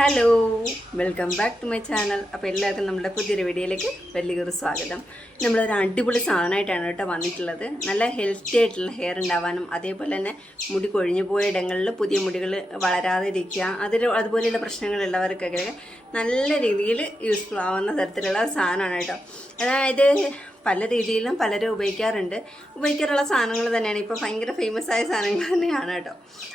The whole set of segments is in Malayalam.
Hello, welcome back to my channel. അപ്പോൾ എല്ലാവർക്കും നമ്മുടെ പുതിയൊരു വീഡിയോയിലേക്ക് വലിയൊരു സ്വാഗതം. നമ്മളൊരു അടിപൊളി സാധനമായിട്ടാണ് കേട്ടോ വന്നിട്ടുള്ളത്. നല്ല ഹെൽത്തി ആയിട്ടുള്ള ഹെയർ ഉണ്ടാവാനും അതേപോലെ തന്നെ മുടി കൊഴിഞ്ഞു പോയ ഇടങ്ങളിൽ പുതിയ മുടികൾ വളരാതിരിക്കുക, അതുപോലെയുള്ള പ്രശ്നങ്ങളുള്ളവർക്കൊക്കെ നല്ല രീതിയിൽ യൂസ്ഫുൾ ആവുന്ന തരത്തിലുള്ള സാധനമാണ് കേട്ടോ. അതായത് പല രീതിയിലും പലരും ഉപയോഗിക്കാറുള്ള സാധനങ്ങൾ തന്നെയാണ്. ഇപ്പോൾ ഭയങ്കര ഫേമസ് ആയ സാധനങ്ങൾ തന്നെയാണ് കേട്ടോ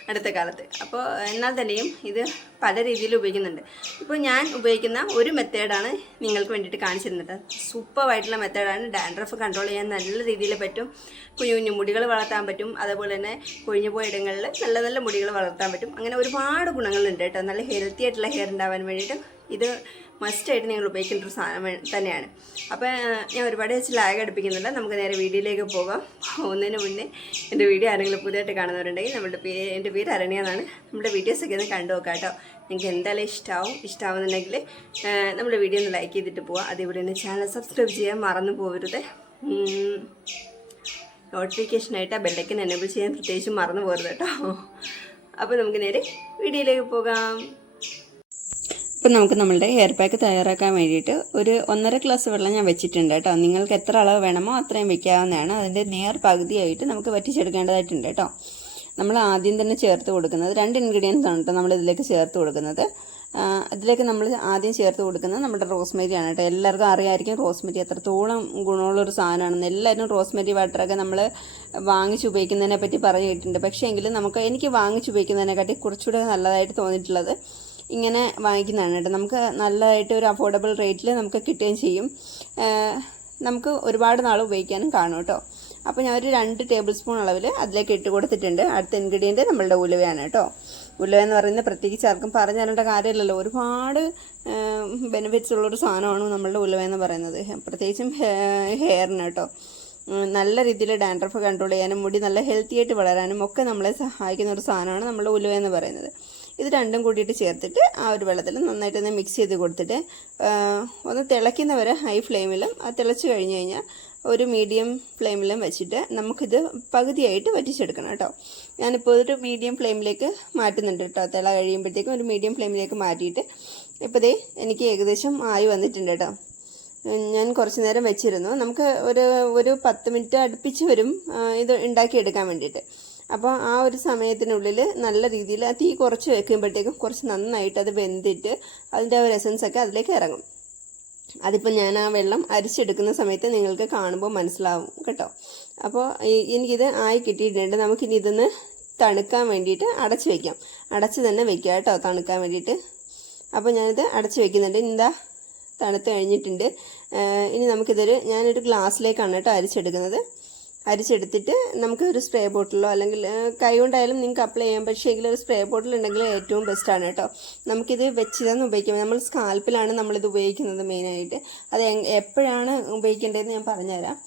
അടുത്ത കാലത്ത്. അപ്പോൾ എന്നാൽ തന്നെയും ഇത് പല രീതിയിൽ ഉപയോഗിക്കുന്നുണ്ട്. ഇപ്പോൾ ഞാൻ ഉപയോഗിക്കുന്ന ഒരു മെത്തേഡാണ് നിങ്ങൾക്ക് വേണ്ടിയിട്ട് കാണിച്ചിരുന്നത്. സൂപ്പറായിട്ടുള്ള മെത്തേഡാണ്. ഡാൻഡ്രഫ് കൺട്രോൾ ചെയ്യാൻ നല്ല രീതിയിൽ പറ്റും. കുഞ്ഞു കുഞ്ഞു മുടികൾ വളർത്താൻ പറ്റും. അതുപോലെ തന്നെ കൊഴിഞ്ഞു പോയ ഇടങ്ങളിൽ നല്ല നല്ല മുടികൾ വളർത്താൻ പറ്റും. അങ്ങനെ ഒരുപാട് ഗുണങ്ങളുണ്ട് കേട്ടോ. നല്ല ഹെൽത്തി ആയിട്ടുള്ള ഹെയർ ഉണ്ടാവാൻ വേണ്ടിയിട്ട് ഇത് മസ്റ്റായിട്ട് നിങ്ങൾ ഉപയോഗിക്കേണ്ട ഒരു സാധനം തന്നെയാണ്. അപ്പോൾ ഞാൻ ഒരുപാട് വെച്ച് ലാഗ് അടുപ്പിക്കുന്നില്ല. നമുക്ക് നേരെ വീഡിയോയിലേക്ക് പോകാം. പോകുന്നതിന് മുന്നേ എൻ്റെ വീഡിയോ ആരെങ്കിലും പുതിയതായിട്ട് കാണുന്നവരുണ്ടെങ്കിൽ എൻ്റെ പേര് അരണ്യ എന്നാണ്. നമ്മുടെ വീഡിയോസൊക്കെ ഒന്ന് കണ്ടു നോക്കാം കേട്ടോ. നിങ്ങൾക്ക് എന്തായാലും ഇഷ്ടമാവുന്നുണ്ടെങ്കിൽ നമ്മുടെ വീഡിയോ ഒന്ന് ലൈക്ക് ചെയ്തിട്ട് പോവാം. അതേപോലെ തന്നെ ചാനൽ സബ്സ്ക്രൈബ് ചെയ്യാൻ മറന്നു പോകരുത്. നോട്ടിഫിക്കേഷനായിട്ട് ആ ബെല്ലൈക്കൻ എനേബിൾ ചെയ്യാൻ പ്രത്യേകിച്ചും മറന്നു പോകരുത് കേട്ടോ. അപ്പോൾ നമുക്ക് നേരെ വീഡിയോയിലേക്ക് പോകാം. ഇപ്പം നമുക്ക് നമ്മളുടെ ഹെയർ പാക്ക് തയ്യാറാക്കാൻ വേണ്ടിയിട്ട് ഒരു 1.5 ഗ്ലാസ് വെള്ളം ഞാൻ വെച്ചിട്ടുണ്ട് കേട്ടോ. നിങ്ങൾക്ക് എത്ര അളവ് വേണമോ അത്രയും വെക്കാവുന്നതാണ്. അതിൻ്റെ നേർ പകുതിയായിട്ട് നമുക്ക് വറ്റിച്ചെടുക്കേണ്ടതായിട്ടുണ്ട് കേട്ടോ. നമ്മൾ ആദ്യം തന്നെ ചേർത്ത് കൊടുക്കുന്നത് 2 ഇൻഗ്രീഡിയൻസ് ആണ് കേട്ടോ നമ്മൾ ഇതിലേക്ക് ചേർത്ത് കൊടുക്കുന്നത്. ഇതിലേക്ക് നമ്മൾ ആദ്യം ചേർത്ത് കൊടുക്കുന്നത് നമ്മുടെ റോസ്മേരി ആണ് കേട്ടോ. എല്ലാവർക്കും അറിയാമായിരിക്കും റോസ്മേരി എത്രത്തോളം ഗുണമുള്ളൊരു സാധനമാണെന്ന്. എല്ലാവരും റോസ്മേരി വാട്ടറൊക്കെ നമ്മൾ വാങ്ങിച്ച് ഉപയോഗിക്കുന്നതിനെ പറ്റി പറഞ്ഞു കേട്ടിട്ടുണ്ട്. പക്ഷേ എങ്കിലും എനിക്ക് വാങ്ങിച്ച് ഉപയോഗിക്കുന്നതിനെക്കാട്ടി കുറച്ചുകൂടെ നല്ലതായിട്ട് തോന്നിയിട്ടുള്ളത് ഇങ്ങനെ വാങ്ങിക്കുന്നതാണ് കേട്ടോ. നമുക്ക് നല്ലതായിട്ട് ഒരു അഫോർഡബിൾ റേറ്റിൽ നമുക്ക് കിട്ടുകയും ചെയ്യും. നമുക്ക് ഒരുപാട് നാൾ ഉപയോഗിക്കാനും കാണും കേട്ടോ. അപ്പോൾ ഞാൻ ഒരു 2 ടേബിൾ സ്പൂൺ അളവിൽ അതിലേക്ക് ഇട്ട് കൊടുത്തിട്ടുണ്ട്. അടുത്ത ഇൻഗ്രീഡിയൻറ്റ് നമ്മളുടെ ഉലുവയാണ് കേട്ടോ. ഉലുവ എന്ന് പറയുന്നത് പ്രത്യേകിച്ച് ആർക്കും പറഞ്ഞു തരേണ്ട കാര്യമില്ലല്ലോ. ഒരുപാട് ബെനിഫിറ്റ്സ് ഉള്ളൊരു സാധനമാണ് നമ്മളുടെ ഉലുവ എന്ന് പറയുന്നത്. പ്രത്യേകിച്ചും ഹെയറിന് കേട്ടോ. നല്ല രീതിയിൽ ഡാൻഡ്രഫ് കൺട്രോൾ ചെയ്യാനും മുടി നല്ല ഹെൽത്തി ആയിട്ട് വളരാനും ഒക്കെ നമ്മളെ സഹായിക്കുന്ന ഒരു സാധനമാണ് നമ്മളുടെ ഉലുവ എന്ന് പറയുന്നത്. ഇത് രണ്ടും കൂടിയിട്ട് ചേർത്തിട്ട് ആ ഒരു വെള്ളത്തിൽ നന്നായിട്ടൊന്ന് മിക്സ് ചെയ്ത് കൊടുത്തിട്ട് ഒന്ന് തിളയ്ക്കുന്നവരെ ഹൈ ഫ്ലെയിമിലും തിളച്ച് കഴിഞ്ഞ് കഴിഞ്ഞാൽ ഒരു മീഡിയം ഫ്ലെയിമിലും വെച്ചിട്ട് നമുക്കിത് പകുതിയായിട്ട് വറ്റിച്ചെടുക്കണം കേട്ടോ. ഞാനിപ്പോൾ ഒരു മീഡിയം ഫ്ലെയിമിലേക്ക് മാറ്റുന്നുണ്ട് കേട്ടോ. തിള കഴിയുമ്പോഴത്തേക്കും ഒരു മീഡിയം ഫ്ലെയിമിലേക്ക് മാറ്റിയിട്ട് ഇപ്പോൾ ദേ എനിക്ക് ഏകദേശം ആയി വന്നിട്ടുണ്ട് കേട്ടോ. ഞാൻ കുറച്ച് നേരം വെച്ചിരുന്നു. നമുക്ക് ഒരു 10 മിനിറ്റ് അടുപ്പിച്ച് വരും ഇത് ഉണ്ടാക്കിയെടുക്കാൻ വേണ്ടിയിട്ട്. അപ്പോൾ ആ ഒരു സമയത്തിനുള്ളിൽ നല്ല രീതിയിൽ ആ തീ കുറച്ച് വെക്കുമ്പോഴത്തേക്കും കുറച്ച് നന്നായിട്ട് അത് വെന്തിട്ട് അതിൻ്റെ ഒരു എസൻസൊക്കെ അതിലേക്ക് ഇറങ്ങും. അതിപ്പോൾ ഞാൻ ആ വെള്ളം അരിച്ചെടുക്കുന്ന സമയത്ത് നിങ്ങൾക്ക് കാണുമ്പോൾ മനസ്സിലാവും കേട്ടോ. അപ്പോൾ എനിക്കിത് ആയി കിട്ടിയിട്ടുണ്ട്. നമുക്കിനി ഇതൊന്ന് തണുക്കാൻ വേണ്ടിയിട്ട് അടച്ച് വയ്ക്കാം. അടച്ച് തന്നെ വയ്ക്കുക കേട്ടോ തണുക്കാൻ വേണ്ടിയിട്ട്. അപ്പോൾ ഞാനിത് അടച്ച് വയ്ക്കുന്നുണ്ട്. എന്താ തണുത്ത് കഴിഞ്ഞിട്ടുണ്ട്. ഇനി ഞാനൊരു ഗ്ലാസ്സിലേക്കാണ് കേട്ടോ അരിച്ചെടുത്തിട്ട് നമുക്ക് ഒരു സ്പ്രേ ബോട്ടിലോ അല്ലെങ്കിൽ കൈ കൊണ്ടായാലും നിങ്ങൾക്ക് അപ്ലൈ ചെയ്യാം. പക്ഷേ എങ്കിലും ഒരു സ്പ്രേ ബോട്ടിൽ ഉണ്ടെങ്കിൽ ഏറ്റവും ബെസ്റ്റാണ് കേട്ടോ. നമുക്കിത് വെച്ചിരുന്ന് ഉപയോഗിക്കാം. നമ്മൾ സ്കാൽപ്പിലാണ് നമ്മളിത് ഉപയോഗിക്കുന്നത് മെയിനായിട്ട്. അത് എപ്പോഴാണ് ഉപയോഗിക്കേണ്ടതെന്ന് ഞാൻ പറഞ്ഞുതരാം.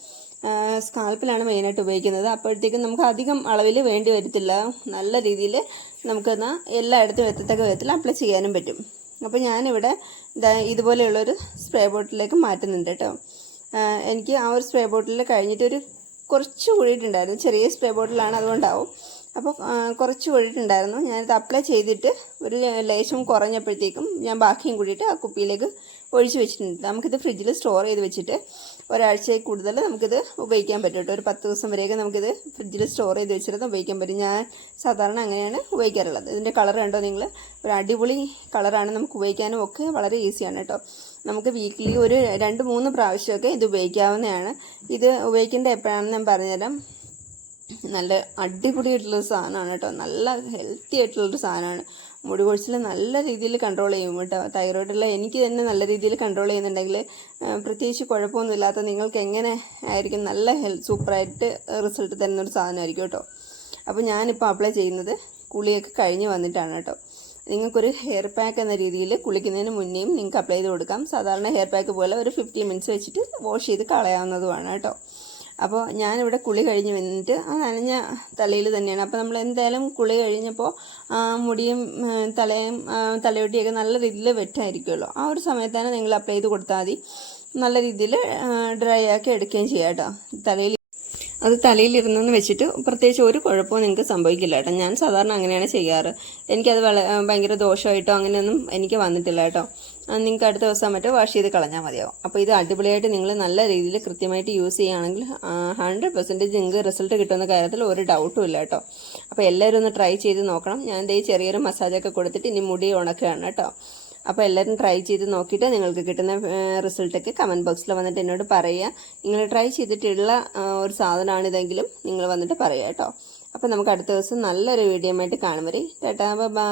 സ്കാൽപ്പിലാണ് മെയിനായിട്ട് ഉപയോഗിക്കുന്നത്. അപ്പോഴത്തേക്കും നമുക്ക് അധികം അളവിൽ വേണ്ടി വരത്തില്ല. നല്ല രീതിയിൽ നമുക്കെന്നാൽ എല്ലായിടത്തും എത്തത്തക്ക വിധത്തിൽ അപ്ലൈ ചെയ്യാനും പറ്റും. അപ്പോൾ ഞാനിവിടെ ഇതുപോലെയുള്ളൊരു സ്പ്രേ ബോട്ടിലേക്ക് മാറ്റുന്നുണ്ട് കേട്ടോ. എനിക്ക് ആ ഒരു സ്പ്രേ ബോട്ടിൽ കഴിഞ്ഞിട്ടൊരു കുറച്ച് കൂടിയിട്ടുണ്ടായിരുന്നു. ചെറിയ സ്പ്രേ ബോട്ടിലാണ്, അതുകൊണ്ടാവും. അപ്പോൾ കുറച്ച് കൂടിയിട്ടുണ്ടായിരുന്നു. ഞാനിത് അപ്ലൈ ചെയ്തിട്ട് ഒരു ലേശം കുറഞ്ഞപ്പോഴത്തേക്കും ഞാൻ ബാക്കിയും കൂടിയിട്ട് ആ കുപ്പിയിലേക്ക് ഒഴിച്ച് വെച്ചിട്ടുണ്ട്. നമുക്കിത് ഫ്രിഡ്ജിൽ സ്റ്റോർ ചെയ്ത് വെച്ചിട്ട് ഒരാഴ്ചയിൽ കൂടുതൽ നമുക്കിത് ഉപയോഗിക്കാൻ പറ്റും കേട്ടോ. ഒരു 10 ദിവസം വരെയൊക്കെ നമുക്കിത് ഫ്രിഡ്ജിൽ സ്റ്റോർ ചെയ്ത് വെച്ചിട്ട് ഉപയോഗിക്കാൻ പറ്റും. ഞാൻ സാധാരണ അങ്ങനെയാണ് ഉപയോഗിക്കാറുള്ളത്. ഇതിൻ്റെ കളർ കണ്ടോ നിങ്ങൾ? ഒരു അടിപൊളി കളറാണ്. നമുക്ക് ഉപയോഗിക്കാനും ഒക്കെ വളരെ ഈസിയാണ് കേട്ടോ. നമുക്ക് വീക്കിലി ഒരു 2-3 പ്രാവശ്യമൊക്കെ ഇത് ഉപയോഗിക്കാവുന്നതാണ്. ഇത് ഉപയോഗിക്കേണ്ട എപ്പോഴാണെന്ന് ഞാൻ പറഞ്ഞുതരാം. നല്ല അടിപൊളിയായിട്ടുള്ളൊരു സാധനമാണ് കേട്ടോ. നല്ല ഹെൽത്തി ആയിട്ടുള്ളൊരു സാധനമാണ്. മുടി കൊഴിച്ചിൽ നല്ല രീതിയിൽ കൺട്രോൾ ചെയ്യും കേട്ടോ. തൈറോയിഡുള്ള എനിക്ക് തന്നെ നല്ല രീതിയിൽ കൺട്രോൾ ചെയ്യുന്നുണ്ടെങ്കിൽ പ്രത്യേകിച്ച് കുഴപ്പമൊന്നും ഇല്ലാത്ത നിങ്ങൾക്ക് എങ്ങനെ ആയിരിക്കും നല്ല സൂപ്പറായിട്ട് റിസൾട്ട് തരുന്നൊരു സാധനമായിരിക്കും കേട്ടോ. അപ്പോൾ ഞാനിപ്പോൾ അപ്ലൈ ചെയ്യുന്നത് കുളിയൊക്കെ കഴിഞ്ഞ് വന്നിട്ടാണ് കേട്ടോ. നിങ്ങൾക്കൊരു ഹെയർ പാക്ക് എന്ന രീതിയിൽ കുളിക്കുന്നതിന് മുന്നേയും നിങ്ങൾക്ക് അപ്ലൈ ചെയ്ത് കൊടുക്കാം. സാധാരണ ഹെയർ പാക്ക് പോലെ ഒരു 15 മിനിറ്റ്സ് വെച്ചിട്ട് വാഷ് ചെയ്ത് കളയാവുന്നതുമാണ് കേട്ടോ. അപ്പോൾ ഞാനിവിടെ കുളി കഴിഞ്ഞ് വന്നിട്ട് ആ നനഞ്ഞ തലയിൽ തന്നെയാണ്. അപ്പോൾ നമ്മൾ എന്തായാലും കുളി കഴിഞ്ഞപ്പോൾ മുടിയും തലയൊട്ടിയൊക്കെ നല്ല രീതിയിൽ വെറ്റായിരിക്കുമല്ലോ. ആ ഒരു സമയത്താണ് നിങ്ങൾ അപ്ലൈ ചെയ്ത് കൊടുത്താൽ മതി. നല്ല രീതിയിൽ ഡ്രൈ ആക്കി എടുക്കുകയും ചെയ്യാം കേട്ടോ തലയിൽ. അത് തലയിലിരുന്നെന്ന് വെച്ചിട്ട് പ്രത്യേകിച്ച് ഒരു കുഴപ്പവും നിങ്ങൾക്ക് സംഭവിക്കില്ല കേട്ടോ. ഞാൻ സാധാരണ അങ്ങനെയാണ് ചെയ്യാറ്. എനിക്കത് ഭയങ്കര ദോഷമായിട്ടോ അങ്ങനെയൊന്നും എനിക്ക് വന്നിട്ടില്ല കേട്ടോ. നിങ്ങൾക്ക് അടുത്ത ദിവസം മറ്റോ വാഷ് ചെയ്ത് കളഞ്ഞാൽ മതിയാവും. അപ്പോൾ ഇത് അടിപൊളിയായിട്ട് നിങ്ങൾ നല്ല രീതിയിൽ കൃത്യമായിട്ട് യൂസ് ചെയ്യുകയാണെങ്കിൽ 100% നിങ്ങൾക്ക് റിസൾട്ട് കിട്ടുന്ന കാര്യത്തിൽ ഒരു ഡൗട്ടും ഇല്ല കേട്ടോ. അപ്പോൾ എല്ലാവരും ഒന്ന് ട്രൈ ചെയ്ത് നോക്കണം. ഞാൻ ദേ ചെറിയൊരു മസാജൊക്കെ കൊടുത്തിട്ട് ഇനി മുടി ഉണക്കുകയാണ് കേട്ടോ. അപ്പോൾ എല്ലാവരും ട്രൈ ചെയ്ത് നോക്കിയിട്ട് നിങ്ങൾക്ക് കിട്ടുന്ന റിസൾട്ടൊക്കെ കമൻറ്റ് ബോക്സിൽ വന്നിട്ട് എന്നോട് പറയുക. നിങ്ങൾ ട്രൈ ചെയ്തിട്ടുള്ള ഒരു സാധനമാണിതെങ്കിലും നിങ്ങൾ വന്നിട്ട് പറയുക കേട്ടോ. അപ്പോൾ നമുക്ക് അടുത്ത ദിവസം നല്ലൊരു വീഡിയോ ആയിട്ട് കാണും വരെ ടാറ്റാ ബൈ.